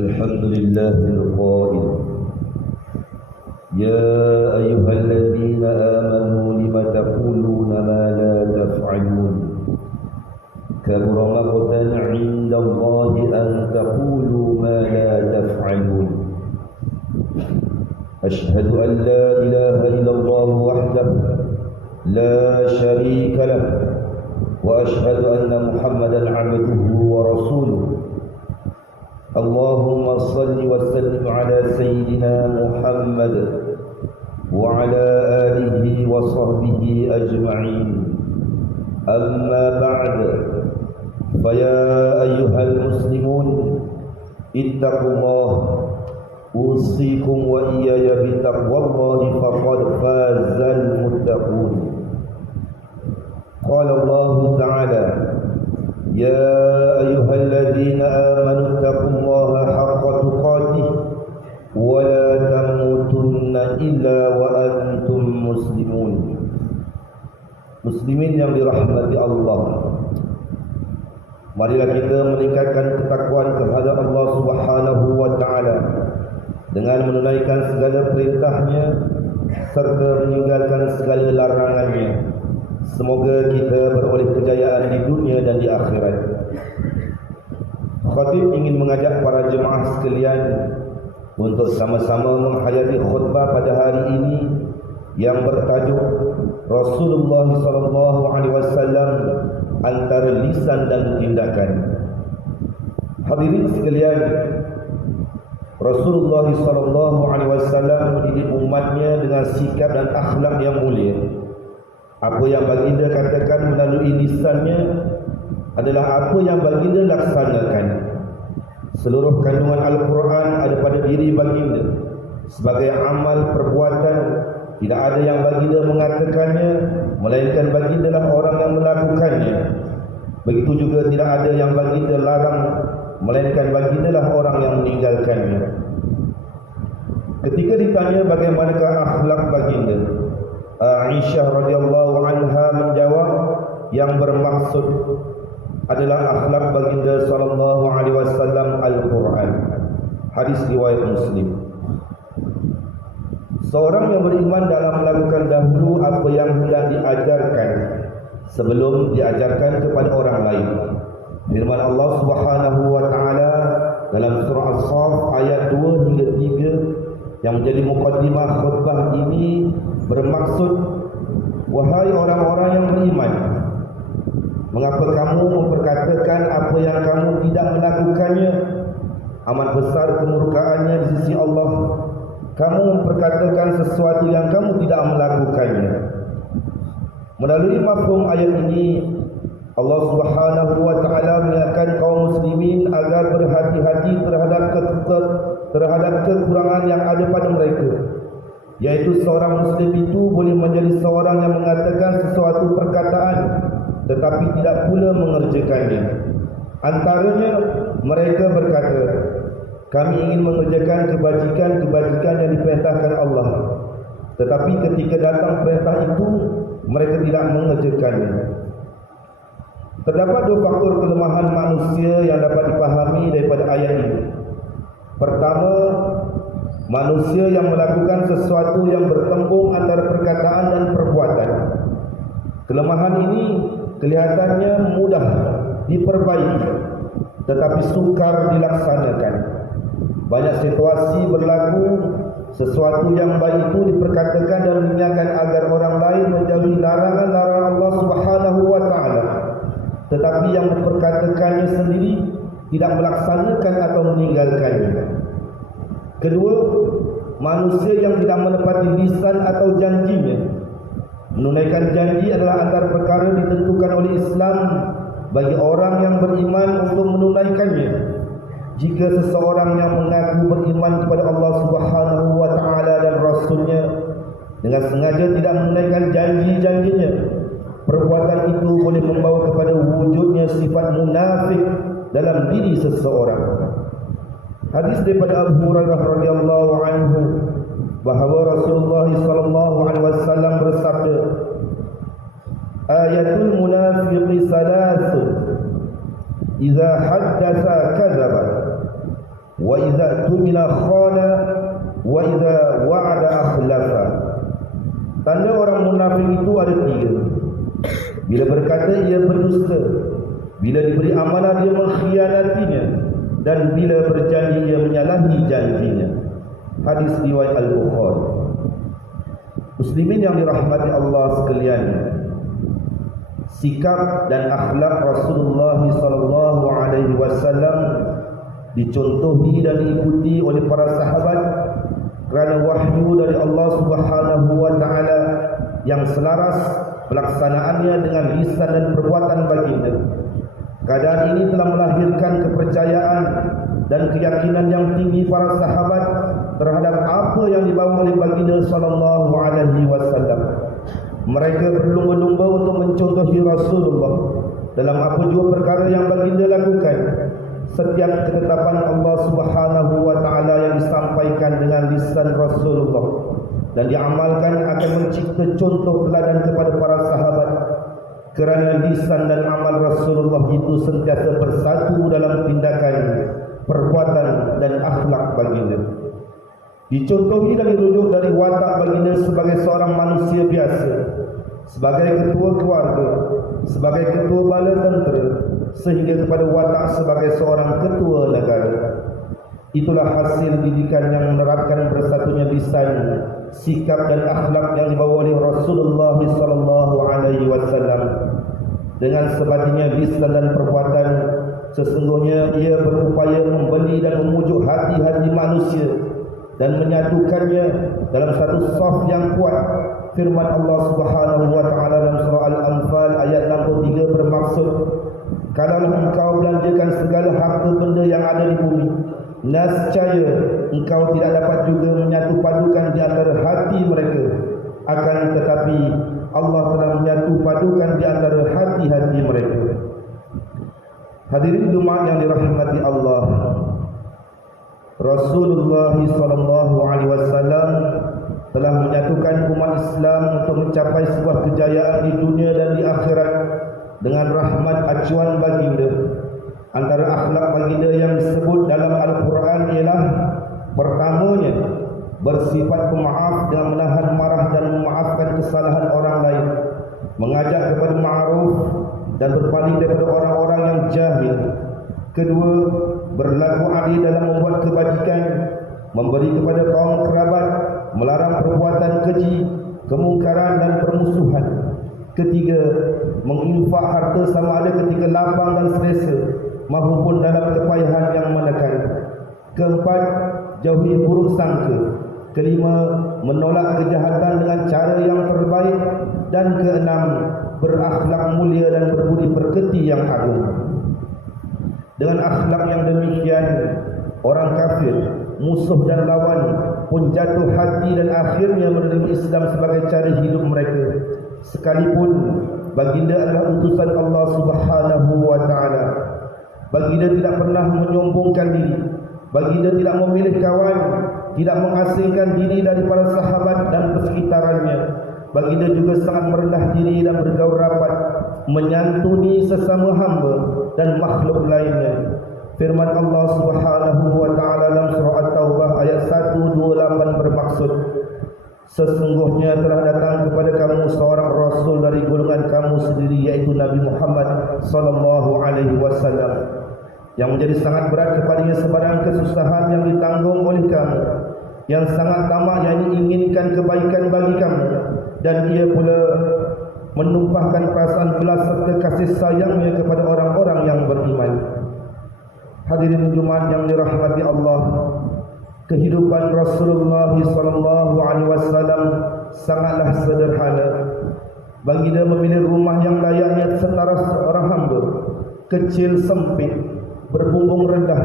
الحمد لله القائل يا أيها الذين آمنوا لم تقولون ما لا تفعلون كبر مقتا عند الله أن تقولوا ما لا تفعلون أشهد أن لا إله إلا الله وحده لا شريك له وأشهد أن محمدا عبده ورسوله اللهم صل وسلم على سيدنا محمد وعلى آله وصحبه أجمعين أما بعد فيا أيها المسلمون اتقوا الله أوصيكم وإياي بتقوى الله فقد فاز المتقون قال الله تعالى يا أيها الذين آمنوا اتقوا الله حق تقاته ولا تموتن إلا وأنتم مسلمون. Muslimin yang dirahmati Allah, marilah kita meningkatkan ketakwaan kepada Allah Subhanahu wa taala dengan menunaikan segala perintahnya serta meninggalkan segala larangannya. Semoga kita beroleh kejayaan di dunia dan di akhirat. Khatib ingin mengajak para jemaah sekalian untuk sama-sama menghayati khutbah pada hari ini yang bertajuk Rasulullah SAW antara lisan dan tindakan. Hadirin sekalian, Rasulullah SAW mendidik umatnya dengan sikap dan akhlak yang mulia. Apa yang baginda katakan melalui lisannya adalah apa yang baginda laksanakan. Seluruh kandungan Al-Quran ada pada diri baginda. Sebagai amal perbuatan, tidak ada yang baginda mengatakannya, melainkan baginda lah orang yang melakukannya. Begitu juga tidak ada yang baginda larang, melainkan baginda lah orang yang meninggalkannya. Ketika ditanya bagaimanakah akhlak baginda, Aisyah radhiyallahu anha menjawab, yang bermaksud adalah akhlak baginda sallallahu alaihi wasallam Al-Quran. Hadis riwayat Muslim. Seorang yang beriman dalam melakukan dahulu apa yang hendak diajarkan sebelum diajarkan kepada orang lain. Firman Allah Subhanahu wa taala dalam surah As-Saff ayat 2 hingga 3 yang menjadi mukaddimah khutbah ini bermaksud, wahai orang-orang yang beriman, mengapa kamu memperkatakan apa yang kamu tidak melakukannya? Amat besar kemurkaannya di sisi Allah. Kamu memperkatakan sesuatu yang kamu tidak melakukannya. Melalui mafhum ayat ini, Allah Subhanahu wa taala mengingatkan kaum muslimin agar berhati-hati terhadap kekurangan yang ada pada mereka. Yaitu seorang muslim itu boleh menjadi seorang yang mengatakan sesuatu perkataan tetapi tidak pula mengerjakannya. Antaranya mereka berkata, kami ingin mengerjakan kebajikan yang diperintahkan Allah, tetapi ketika datang perintah itu mereka tidak mengerjakannya. Terdapat dua faktor kelemahan manusia yang dapat dipahami daripada ayat ini. Pertama, manusia yang melakukan sesuatu yang bertembung antara perkataan dan perbuatan. Kelemahan ini kelihatannya mudah diperbaiki, tetapi sukar dilaksanakan. Banyak situasi berlaku, sesuatu yang baik itu diperkatakan dan mengingatkan agar orang lain menjauhi larangan-larangan Allah Subhanahu wa taala, tetapi yang memperkatakannya sendiri tidak melaksanakan atau meninggalkannya. Kedua, manusia yang tidak menepati lisan atau janjinya. Menunaikan janji adalah antara perkara ditentukan oleh Islam bagi orang yang beriman untuk menunaikannya. Jika seseorang yang mengaku beriman kepada Allah Subhanahu wa taala dan Rasulnya dengan sengaja tidak menunaikan janji-janjinya, perbuatan itu boleh membawa kepada wujudnya sifat munafik dalam diri seseorang. Hadis daripada Abu Hurairah radhiyallahu anhu bahawa Rasulullah sallallahu alaihi wasallam bersabda, ayatul munafiqi salasun idza haddatsa kadzaba wa idza tumina khana, wa idza wa'ada akhlafa. Tanda orang munafik itu ada 3. Bila berkata ia berdusta, bila diberi amanah dia mengkhianatinya, dan bila berjanji ia menyalahi janjinya. Hadis riwayat Al-Bukhari. Muslimin yang dirahmati Allah sekalian, sikap dan akhlak Rasulullah sallallahu alaihi wasallam dicontohi dan diikuti oleh para sahabat kerana wahyu dari Allah Subhanahu wa taala yang selaras pelaksanaannya dengan lisan dan perbuatan baginda. Keadaan ini telah melahirkan kepercayaan dan keyakinan yang tinggi para sahabat terhadap apa yang dibawa oleh baginda sallallahu alaihi wasallam. Mereka berlumba-lumba untuk mencontohi Rasulullah dalam apa jua perkara yang baginda lakukan. Setiap ketetapan Allah Subhanahu wa taala yang disampaikan dengan lisan Rasulullah dan diamalkan akan mencipta contoh teladan kepada para sahabat, kerana lisan dan amal Rasulullah itu sentiasa bersatu dalam tindakan, perbuatan dan akhlak baginda. Dicontohi dan dirujuk dari watak baginda sebagai seorang manusia biasa, sebagai ketua keluarga, sebagai ketua bala tentera, sehingga kepada watak sebagai seorang ketua negara. Itulah hasil didikan yang menerapkan bersatunya lisan, sikap dan akhlak yang dibawa oleh Rasulullah sallallahu alaihi wasallam. Dengan sebatinya lisan dan perbuatan, sesungguhnya ia berupaya membeli dan memujuk hati-hati manusia dan menyatukannya dalam satu saf yang kuat. Firman Allah Subhanahu wa taala dalam surah Al-Anfal ayat 63 bermaksud, kalaulah engkau belanjakan segala harta benda yang ada di bumi, nescaya engkau tidak dapat juga menyatu padukan di antara hati mereka. Akan tetapi Allah telah menyatu padukan di antara hati-hati mereka. Hadirin Jumaat yang dirahmati Allah, Rasulullah sallallahu alaihi wasallam telah menyatukan umat Islam untuk mencapai sebuah kejayaan di dunia dan di akhirat dengan rahmat acuan baginda. Antara akhlak baginda yang disebut dalam Al-Quran ialah pertamanya, bersifat pemaaf dengan menahan marah dan memaafkan kesalahan orang lain, mengajak kepada ma'ruf dan berpaling daripada orang-orang yang jahil. Kedua, berlaku adil dalam membuat kebajikan, memberi kepada kaum kerabat, melarang perbuatan keji, kemungkaran dan permusuhan. Ketiga, menginfak harta sama ada ketika lapang dan selesa maupun dalam kepayahan yang menekan. Keempat, jauhi buruk sangka. Kelima, menolak kejahatan dengan cara yang terbaik. Dan keenam, berakhlak mulia dan berbudi pekerti yang agung. Dengan akhlak yang demikian, orang kafir, musuh dan lawan pun jatuh hati dan akhirnya menerima Islam sebagai cara hidup mereka. Sekalipun baginda adalah utusan Allah Subhanahu wa taala, baginda tidak pernah menyombongkan diri, baginda tidak memilih kawan, tidak mengasingkan diri dari para sahabat dan persekitarannya. Baginda juga sangat merendah diri dan bergaul rapat, menyantuni sesama hamba dan makhluk lainnya. Firman Allah Subhanahu wa taala dalam surah At-Taubah ayat 128 bermaksud, sesungguhnya telah datang kepada kamu seorang rasul dari golongan kamu sendiri, yaitu Nabi Muhammad sallallahu alaihi wasallam, yang menjadi sangat berat kepadanya sebarang kesusahan yang ditanggung oleh kamu, yang sangat tamak yang inginkan kebaikan bagi kamu, dan ia pula menumpahkan perasaan belas serta kasih sayangnya kepada orang-orang yang beriman. Hadirin Jumat yang dirahmati Allah, kehidupan Rasulullah sallallahu alaihi wasallam sangatlah sederhana. Baginda memilih rumah yang layaknya setara seorang hamba, kecil sempit, berbumbung rendah,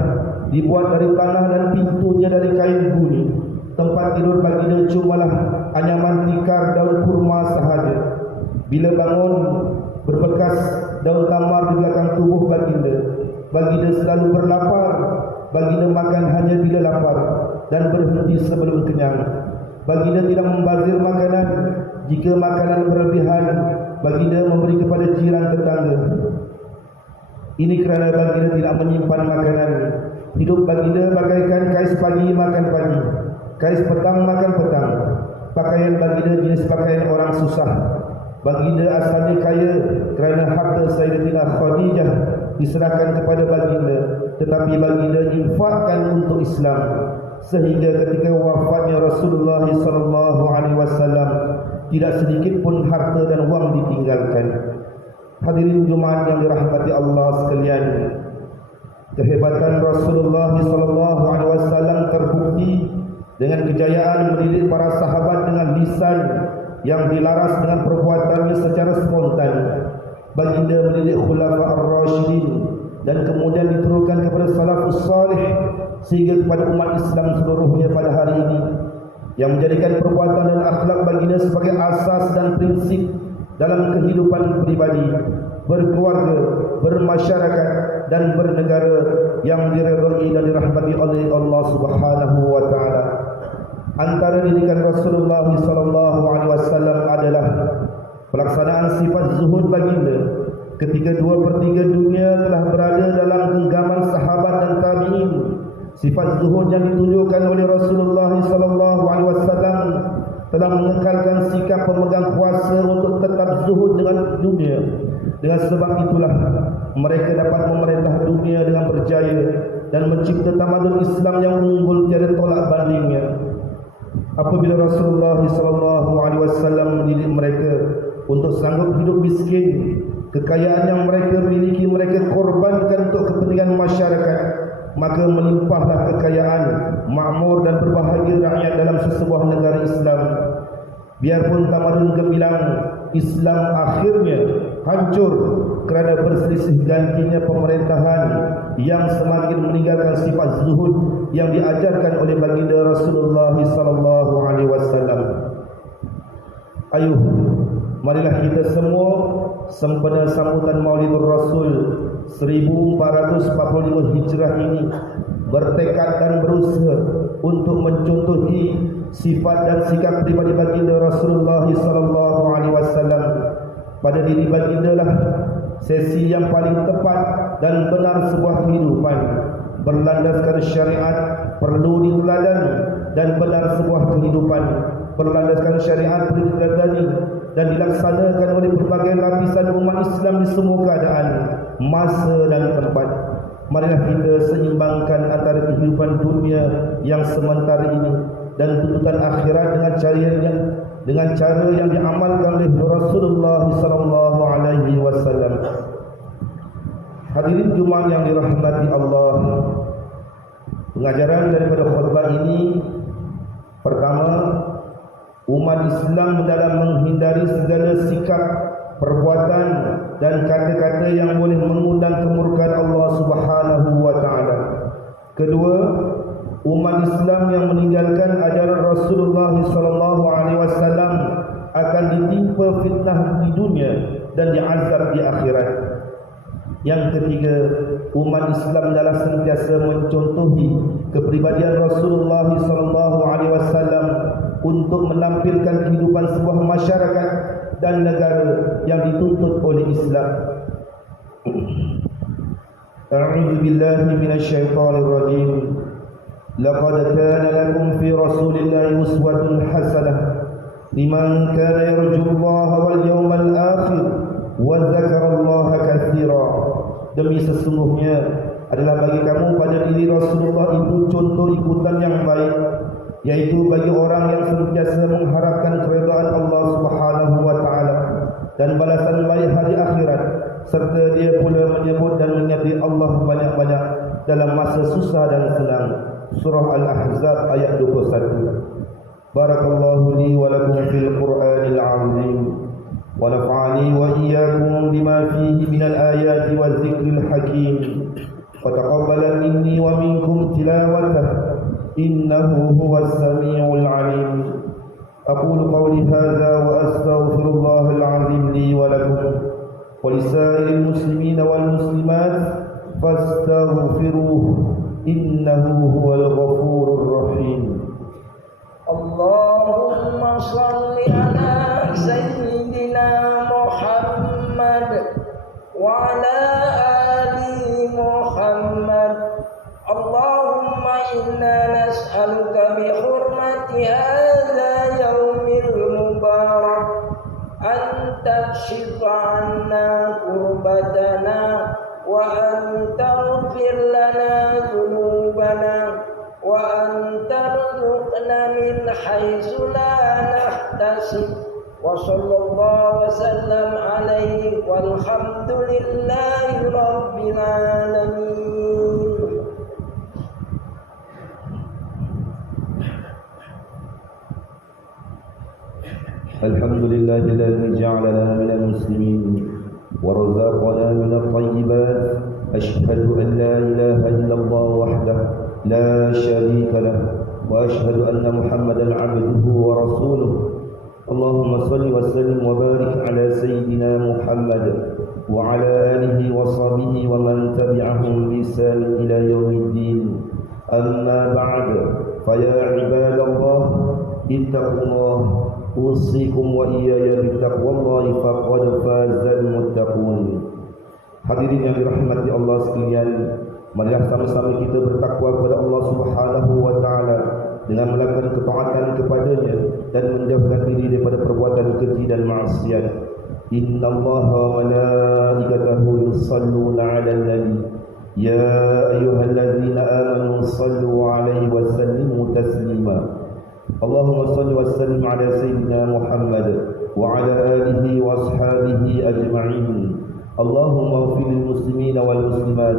dibuat dari tanah dan pintunya dari kain guni. Tempat tidur baginda cumalah anyaman tikar daun kurma sahaja. Bila bangun, berbekas daun tamar di belakang tubuh baginda. Baginda selalu berlapar, baginda makan hanya bila lapar dan berhenti sebelum kenyang. Baginda tidak membazir makanan. Jika makanan berlebihan, baginda memberi kepada jiran tetangga. Ini kerana baginda tidak menyimpan makanan Hidup baginda bagaikan kais pagi makan pagi, kais petang makan petang. Pakaian baginda jenis pakaian orang susah. Baginda asalnya kaya kerana harta Sayyidatina Khadijah diserahkan kepada baginda, tetapi baginda infakkan untuk Islam, sehingga ketika wafatnya Rasulullah SAW tidak sedikit pun harta dan wang ditinggalkan. Hadirin Jumaat yang dirahmati Allah sekalian, kehebatan Rasulullah SAW terbukti dengan kejayaan mendidik para sahabat dengan lisan yang dilaras dengan perbuatannya secara spontan. Baginda mendidik khulafa ar-rasyidin dan kemudian diturunkan kepada salafus salih sehingga kepada umat Islam seluruhnya pada hari ini, yang menjadikan perbuatan dan akhlak baginda sebagai asas dan prinsip dalam kehidupan pribadi, berkeluarga, bermasyarakat dan bernegara yang diridhai dan dirahmati oleh Allah Subhanahu wa taala. Antara didikan Rasulullah SAW adalah pelaksanaan sifat zuhud baginda ketika 2/3 dunia telah berada dalam genggaman sahabat dan tabi'in. Sifat zuhud yang ditunjukkan oleh Rasulullah SAW telah mengekalkan sikap pemegang kuasa untuk tetap zuhud dengan dunia. Dengan sebab itulah mereka dapat memerintah dunia dengan berjaya dan mencipta tamadun Islam yang unggul tiada tolak bandingnya. Apabila Rasulullah SAW mendidik mereka untuk sanggup hidup miskin, kekayaan yang mereka miliki mereka korbankan untuk kepentingan masyarakat, maka melimpahlah kekayaan, makmur dan berbahagia rakyat dalam sesebuah negara Islam. Biarpun tamadun gemilang Islam akhirnya hancur kerana berselisih gantinya pemerintahan yang semakin meninggalkan sifat zuhud yang diajarkan oleh baginda Rasulullah SAW. Ayuh, marilah kita semua sempena sambutan Maulidur Rasul 1445 Hijrah ini bertekad dan berusaha untuk mencontohi sifat dan sikap pribadi baginda Rasulullah SAW. Pada diri baginda lah sesi yang paling tepat dan benar sebuah kehidupan, berlandaskan syariat perlu diteladani, dan benar sebuah kehidupan berlandaskan syariat perlu diteladani dan dilaksanakan oleh berbagai lapisan umat Islam di semua keadaan, masa dan tempat. Marilah kita seimbangkan antara kehidupan dunia yang sementara ini dan tuntutan akhirat dengan cara yang diamalkan oleh Rasulullah SAW. Hadirin Jumaat yang dirahmati Allah, pengajaran daripada khutbah ini pertama, umat Islam dalam menghindari segala sikap, perbuatan dan kata-kata yang boleh mengundang kemurkaan Allah Subhanahu wa taala. Kedua, umat Islam yang meninggalkan ajaran Rasulullah SAW akan ditimpa fitnah di dunia dan diazab di akhirat. Yang ketiga, umat Islam adalah sentiasa mencontohi kepribadian Rasulullah SAW untuk menampilkan kehidupan sebuah masyarakat dan negara yang dituntut oleh Islam. A'udzu billahi minasyaitonir rajim. Laqad kana lakum fi Rasulillahi uswatun hasanah liman kana yarjullaha wal yawmal akhir wa dzakarallaha katsira. Demi sesungguhnya adalah bagi kamu pada diri Rasulullah itu contoh ikutan yang baik, yaitu bagi orang yang sentiasa mengharapkan keridhaan Allah Subhanahu wa taala dan balasan baik hari akhirat, serta dia pula menyebut dan menyebut Allah banyak-banyak dalam masa susah dan senang. Surah Al-Ahzab ayat 21. Barakallahu li wa lakum fil Qur'anil 'azim wa nafa'ani wa iyyakum bima fihi minal ayati wa dzikril hakim wa taqabbal minni wa minkum tilawatahu innahu huwas samiul 'alim. Aqulu qawli hadza wa astaghfirullahal 'azim li wa lakum wa lisairil muslimina wal muslimat fastaghfiruhu innahu huwal ghafurur rahim. Allahumma shalli ala sayyidina Muhammad wa ala ali Muhammad. Allah بحرمة هذا يوم المبارك أن تكشف عنا كربتنا وأن تغفر لنا ذنوبنا وأن ترزقنا من حيث لا نحتسب وصلى الله وسلم عليه والحمد لله رب العالمين. الحمد لله الذي جعلنا من المسلمين ورزقنا من الطيبات. أشهد أن لا إله إلا الله وحده لا شريك له وأشهد أن محمدا عبده ورسوله. اللهم صل وسلم وبارك على سيدنا محمد وعلى آله وصحبه ومن تبعهم بإحسان إلى يوم الدين. أما بعد فيا عباد الله اتقوا الله أوصيكم وإياي بتقوى الله فقد فاز المتقون. Hadirin yang dirahmati Allah sekalian, marilah sama-sama kita bertakwa kepada Allah Subhanahu wa taala dengan melakukan ketaatan kepadanya dan menjauhkan diri daripada perbuatan keji dan maksiat. Innallaha wa malaikatahu yusalluna 'alan nabi ya ayyuhalladzina amanu sallu 'alaihi wa sallimu taslima. Allahumma salli wa sallim 'ala sayyidina Muhammad wa 'ala alihi wa ashabihi ajma'in. Allahumma ighfir lil muslimina wal muslimat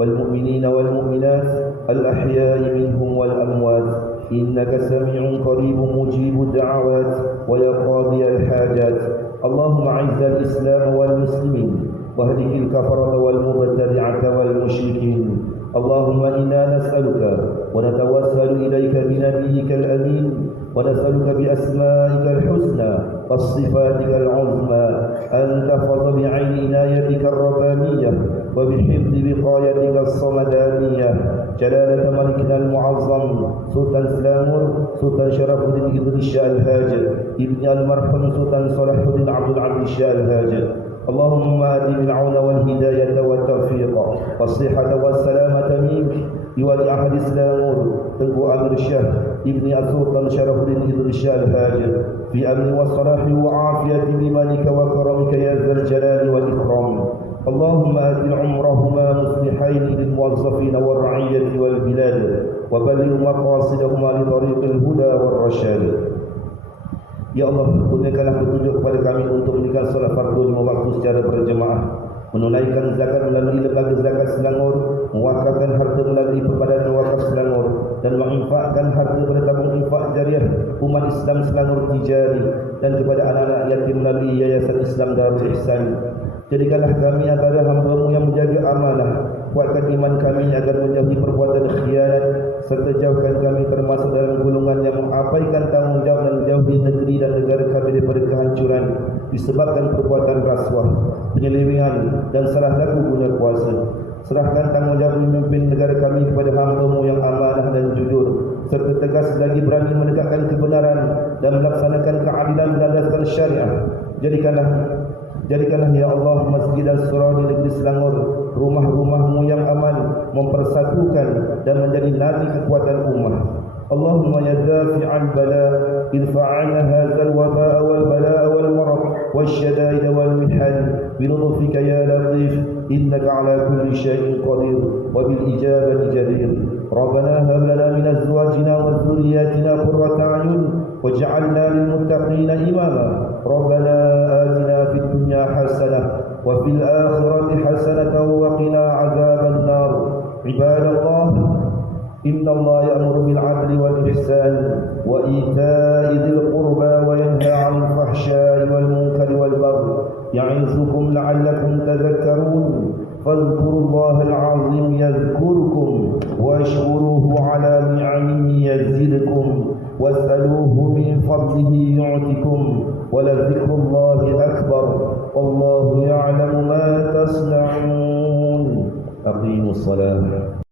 wal mu'minina wal mu'minat al ahya'i minhum wal amwat innaka sami'un qaribun mujibud da'awat wa ya qadiyal hajat. Allahumma 'izzal islam wal muslimin wahdikil kafarata wal mubtadi'ata wal musyrikin. Allahumma inna nas'aluka wa natawassalu ilayka bi nabiyyikal amin wa nas'aluka bi asma'ikal husna was sifatikal 'uzma an tahfaza bi 'aini inayatikar rabbaniyah wa bi hifdzi biqayatikas samadaniyah jalalat malikina al-mu'azzam Sultan Selangor Sultan Syarafuddin Idris Shah Al-Haj ibni al-marhum Sultan Salahuddin Abdul Aziz Shah Al-Haj. Allahumma adi bil-'auna wal-hidayata wat-tawfiqa was-sihhata was-salamata minka liwali ahli Selangor Tengku Amir Shah ibni Sultan Syarafuddin Idris Shah Al-Haj fi amni wa salahi wa afiyati bimanika wa karamika ya dzal jalali wal ikram. Allahumma adi umrahuma muslihain lil muwazzafin wal ra'iyyati wal bilad wa balligh maqasidahuma li tariqil huda war rasyad. Ya Allah, kurniakanlah petunjuk kepada kami untuk menunaikan solat fardu 5 waktu secara berjemaah, menunaikan zakat melalui lembaga zakat Selangor, mewakafkan harta melalui Perbadan Wakaf Selangor dan menginfakkan harta pada tabung infak jariah umat Islam Selangor Tijari dan kepada anak-anak yatim melalui Yayasan Islam Darul Ihsan. Jadikanlah kami antara hamba-Mu yang menjaga amanah, kuatkan iman kami agar menjauhi perbuatan khianat, serta jauhkan kami termasuk dalam golongan yang mengabaikan tanggungjawab dan menjauhi negeri dan negara kami daripada kehancuran disebabkan perbuatan rasuah, penyelewengan dan salah laku guna kuasa. Serahkan tanggungjawab memimpin negara kami kepada hamba-Mu yang amanah dan jujur, serta tegas lagi berani menegakkan kebenaran dan melaksanakan keadilan berdasarkan syariah. Jadikanlah ya Allah Masjid Al-Surah di negeri Selangor rumah-rumah-Mu yang aman, mempersatukan dan menjadi nadi kekuatan ummah. Allahumma ya dafi'al bala irfa'na hadzal waba'a wal bala'a wal marad wasyada'id wal mihan bi lutfika ya latif innaka ala kulli syai'in qadir wa bil ijabati jadir. Rabbana hab lana min azwajina wa dhurriyyatina qurrata a'yun waj'alna lil muttaqina imama. Rabbana atina fid dunya hasanah wa fil akhirati hasanatan wa qina 'adzaban nar. Ibadallah, inna Allah ya'muru bil 'adli wal ihsan wa ita'i dzil qurba wa yanha 'anil fahsya'i wal munkari wal baghi ya'izukum la'allakum tadhakkarun. Fadhkurullaha al-'azim yadhkurkum washkuruhu 'ala ni'amihi yazidkum was'aluhu min fadlihi yu'tikum wa la dhikrullahi akbar wallahu ya'lamu ma tasna'un. Aqimus salam.